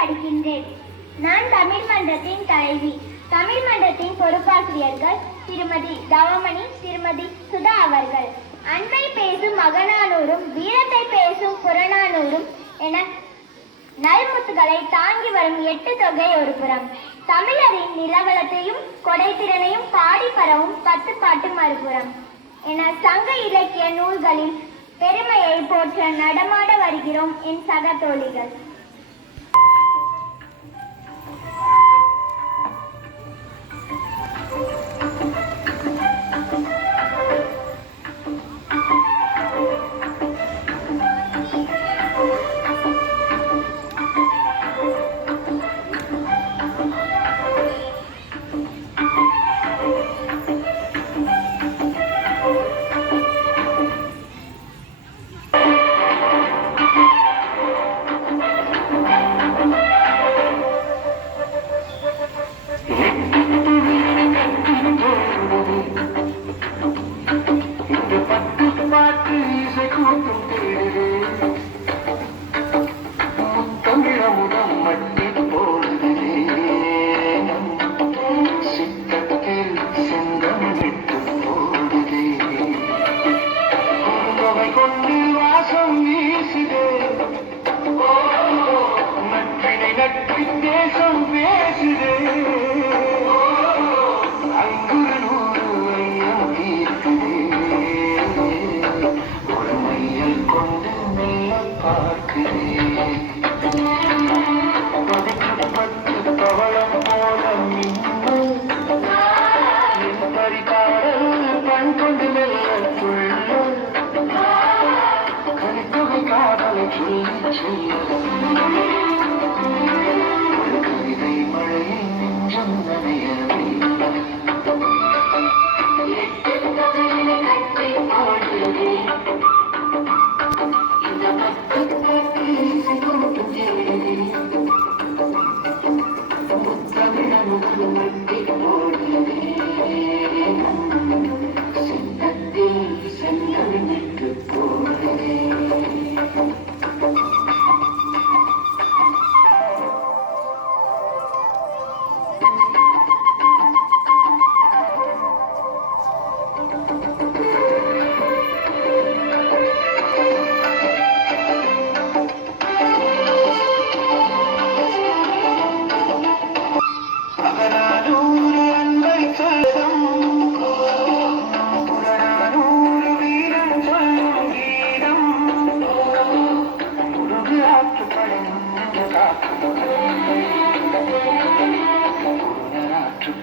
படிக்கின்றேன். நான் தமிழ் மன்றத்தின் தலைவி. தமிழ் மன்றத்தின் பொறுப்பாசிரியர்கள் திருமதி தவமணி, திருமதி சுதா அவர்கள். அன்பை பேசும் அகநானூறும் வீரத்தை பேசும் புறநானூறும் என நல்முத்துகளை தாங்கி வரும் 8 தொகை ஒரு புறம். தமிழரின் நிலவளத்தையும் கொடைத்திறனையும் பாடி பரவும் 10 பாட்டு மறுபுறம் என சங்க இலக்கிய நூல்களில் பெருமையை போற்ற நடமாட வருகிறோம் என் சக தோழிகள்.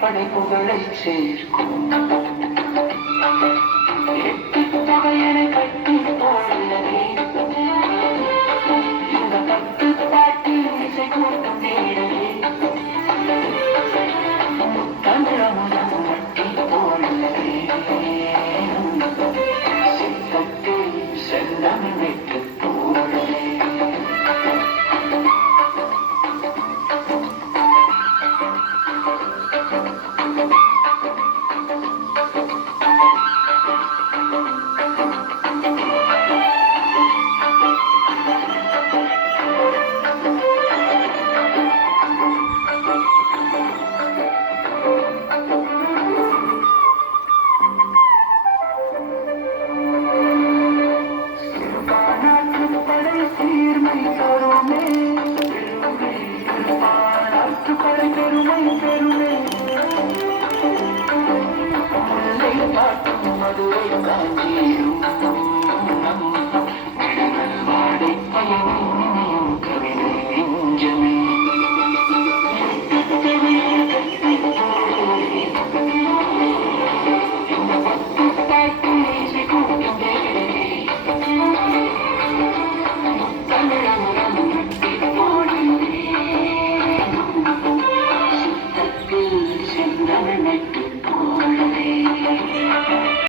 படைப்புகளை சேர்க்கும் 8 தொகையனை கட்டி போடுள்ளதே இந்த 10 பாட்டு இசை கூட்டும் தேடலே தமிழமுதம் மட்டி போடுள்ளதே சித்தத்தில் செந்தமிழ் விட்டு போடலே மதுரை காஞ்சி